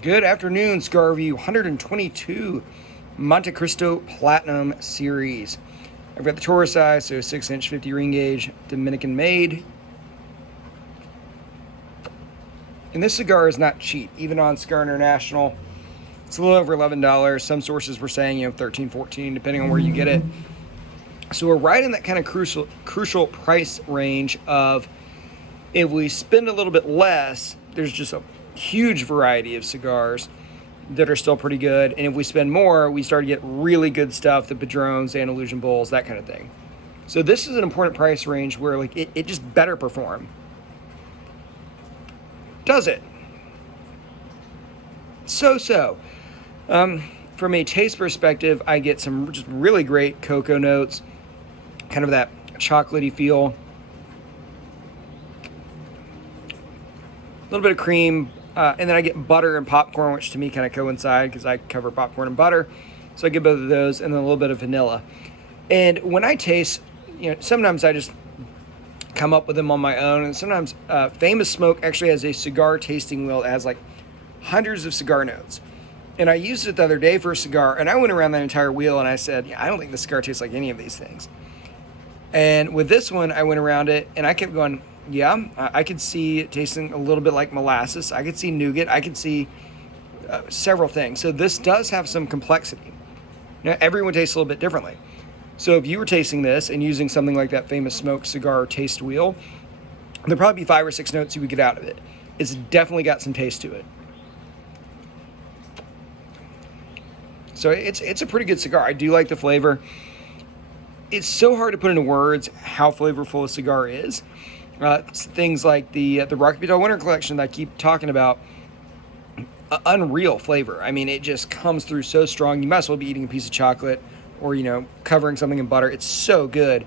Good afternoon, Cigar Review 122 Montecristo Platinum Series. I've got the Taurus size, so 6-inch 50 ring gauge, Dominican made. And this cigar is not cheap, even on Cigar International. It's a little over $11. Some sources were saying, $13, $14, depending on where you get it. So we're right in that kind of crucial price range of, if we spend a little bit less, there's just a huge variety of cigars that are still pretty good. And if we spend more, we start to get really good stuff, the Padrones, the Andalusian Bulls, that kind of thing. So this is an important price range where it just better perform. Does it? So. From a taste perspective, I get some just really great cocoa notes, kind of that chocolatey feel. A little bit of cream, and then I get butter and popcorn, which to me kind of coincide because I cover popcorn and butter. So I get both of those, and then a little bit of vanilla. And when I taste, sometimes I just come up with them on my own, and sometimes Famous Smoke actually has a cigar tasting wheel that has like hundreds of cigar notes. And I used it the other day for a cigar, and I went around that entire wheel and I said, I don't think the cigar tastes like any of these things. And with this one, I went around it and I kept going, I could see it tasting a little bit like molasses. I could see nougat. I could see several things. So this does have some complexity. Now, everyone tastes a little bit differently. So if you were tasting this and using something like that Famous Smoke cigar taste wheel, there'd probably be 5 or 6 notes you would get out of it. It's definitely got some taste to it. So it's a pretty good cigar. I do like the flavor. It's so hard to put into words how flavorful a cigar is. Things like the Rocky Patel Winter Collection that I keep talking about, unreal flavor. I mean, it just comes through so strong. You might as well be eating a piece of chocolate or, covering something in butter. It's so good.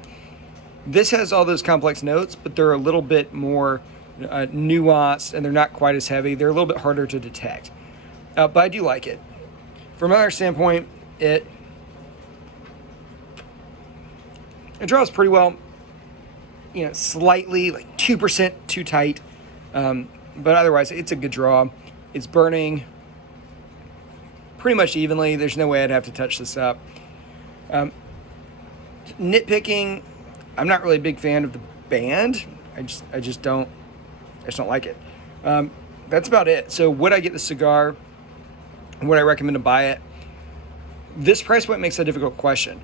This has all those complex notes, but they're a little bit more nuanced, and they're not quite as heavy. They're a little bit harder to detect. But I do like it. From another standpoint, it draws pretty well. Slightly like 2% too tight, but otherwise it's a good draw. It's burning pretty much evenly. There's no way I'd have to touch this up. Nitpicking, I'm not really a big fan of the band. I just don't like it. That's about it. So would I get the cigar? Would I recommend to buy it? This price point makes a difficult question.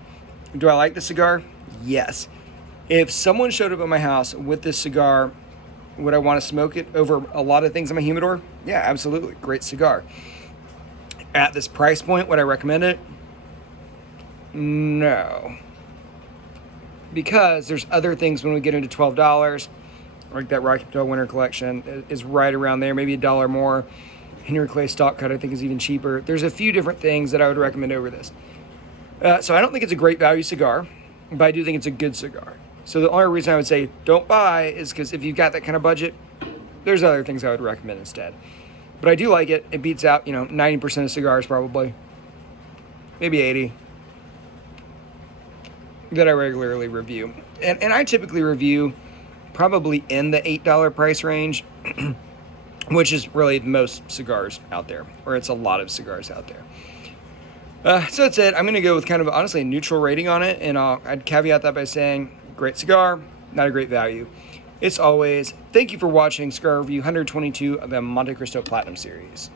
Do I like the cigar? Yes. If someone showed up at my house with this cigar, would I want to smoke it over a lot of things in my humidor? Yeah, absolutely. Great cigar. At this price point, would I recommend it? No. Because there's other things when we get into $12, like that Rocky Patel Winter Collection is right around there, maybe $1 more. Henry Clay Stock Cut I think is even cheaper. There's a few different things that I would recommend over this. So I don't think it's a great value cigar, but I do think it's a good cigar. So the only reason I would say don't buy is because if you've got that kind of budget, there's other things I would recommend instead. But I do like it. It beats out, 90% of cigars probably. Maybe 80 that I regularly review. And I typically review probably in the $8 price range, which is really most cigars out there, or it's a lot of cigars out there. So that's it. I'm going to go with kind of honestly a neutral rating on it, and I'd caveat that by saying great cigar, not a great value. It's always, thank you for watching Cigar Review 122 of the Montecristo Platinum Series.